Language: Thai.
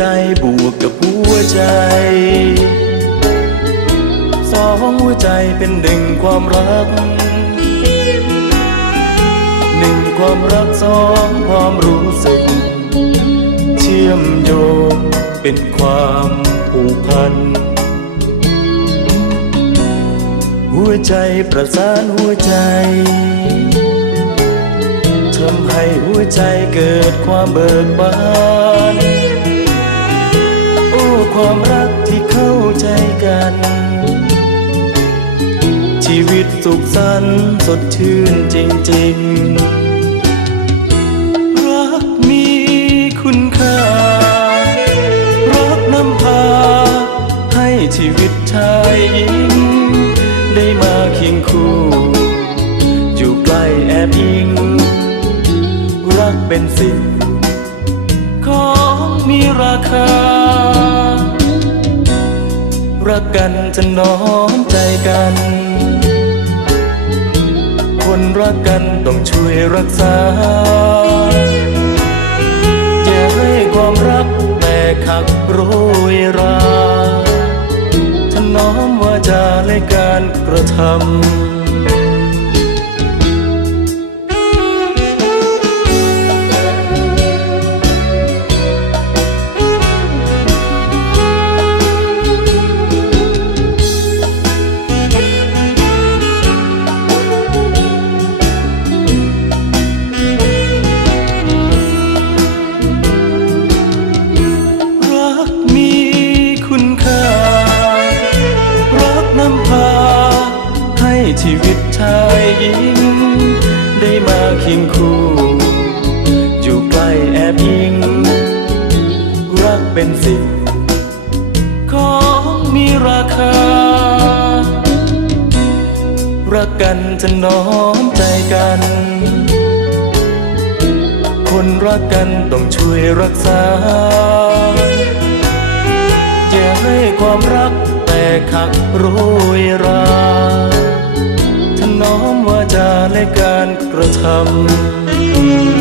จบวกกับหัวใจ สองหัวใจเป็นหนึ่งความรัก หนึ่งความรักสองความรู้สึก เชื่อมโยงเป็นความผูกพัน หัวใจประสานหัวใจทำให้หัวใจเกิดความเบิกบาน ความรักที่เข้าใจกัน ชีวิตสุขสันต์สดชื่นจริง ๆ รักมีคุณค่า รักนำพา ให้ชีวิตชายหญิง ได้มาเคียงคู่ อยู่ใกล้แอบอิง รักเป็นสิ่งของมีราคา รักกันจะน้อมใจกัน คนรักกันต้องช่วยรักษาอย่าให้ความรักแต่ขักโรยราถนอมวาจาและการกระทำ ยหญิงได้มาเคียงคู่ อยู่ใกล้แอบอิง รักเป็นสิ่งของมีราคา รักกันจะน้อมใจกัน คนรักกันต้องช่วยรักษา อย่าให้ความรักแต่ขักโรยรา ถนอมวาจาและการกระทำ